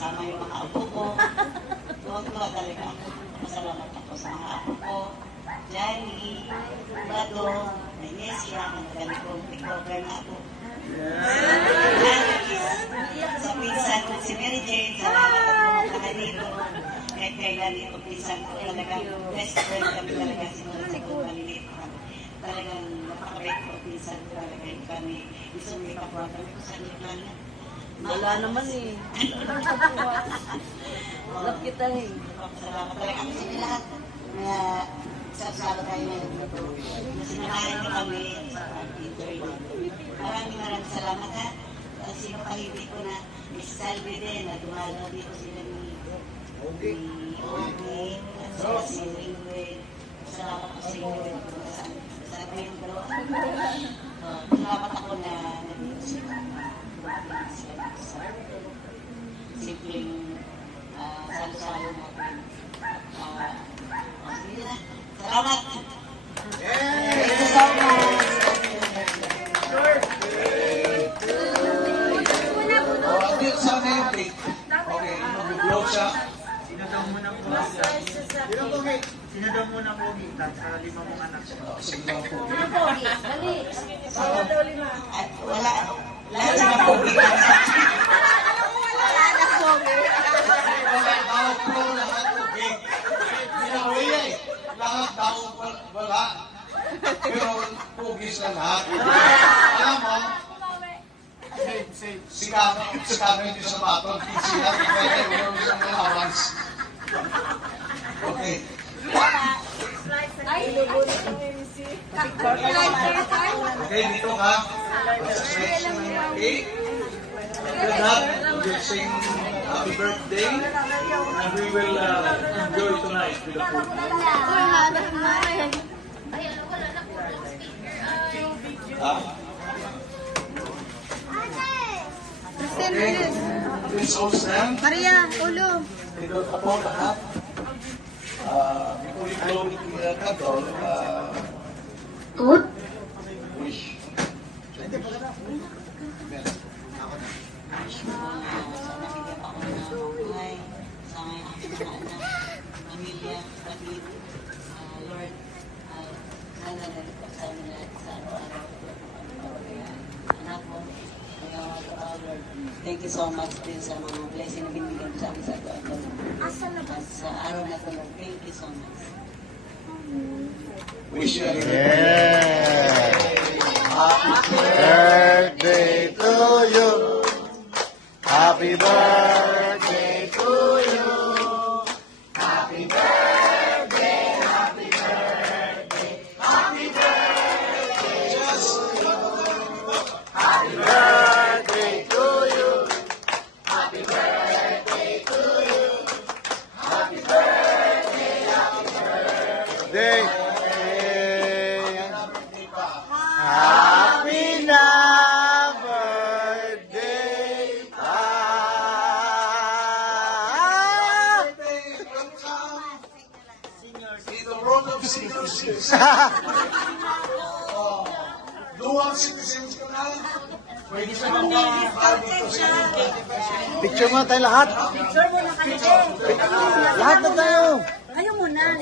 kasama yung mga apo ko. Tuwa talaga ako. Masalamat ako sa mga apo ko. Johnny, Bato, Nenesia, nagdali ko, recover na ako. Sa pinsan ko si Mary Jane, salamat ako mga dito. Kahit kailan ito pinsan ko talagang best friend kami talaga simula sa kong maliliit kami. Talagang napakabait ko pinsan ko talaga yung kami. Gusto may kapwa kami ko sa lipan. Wala naman eh. Love kita eh. Salamat talaga kami sa lahat. Na sasalo tayo ngayon dito. Sinamahan niyo kami sa interview. Maraming salamat ha. Sino pa hindi ko na Miss Salve din na dumalo dito sila ni Ogie at sila si Ringway. Salamat ako sa inyo. Sa kayong dalawa. Salamat ako na nandito sila. Simpleng salo-salo natin. Sige na. Salamat! Thank you so much! Sana yung break. Okay, mag-blow siya. Sino daw muna po? Sino daw muna po? Sa 5 mong anak siya. Sige lang po. Pogi, dali. Wala. Lahat na pogi. Wala na pogi. Lahat po, lahat pogi. Ginawi eh. Lahat daw wala. Pero pogi sa lahat. Alam mo, sikama yung sa baton. Sila, pwede yung isang allowance. Okay. Ay, Okay, dito ka. Section A. After that, we'll sing happy birthday. And we will enjoy tonight with the food. Okay. Please all stand. Maria, ulo. Dito ka po lahat. Before you go with the couple, wish. Sana bigyan ako ng buhay sa ngayon aking mga anak, pamilya, kapatid. Lord, sana nalipag sa amin lahat sa araw-araw. Anak mo, Lord, thank you so much din sa mga blessing na binigyan sa amin sa araw-araw. Sa araw na ito, Lord, thank you so much. Wish you a Happy birthday to you. Happy birthday to you. Happy birthday, happy birthday, happy birthday to you. Happy birthday to you. Happy birthday to you. Happy birthday, happy birthday. Happy na birthday pa. In the world of citizens. Dual citizens ka na. Pwede sa mga dito sa Picture mo tayo lahat. Picture mo na kayo. Lahat na tayo. Ayaw mo na.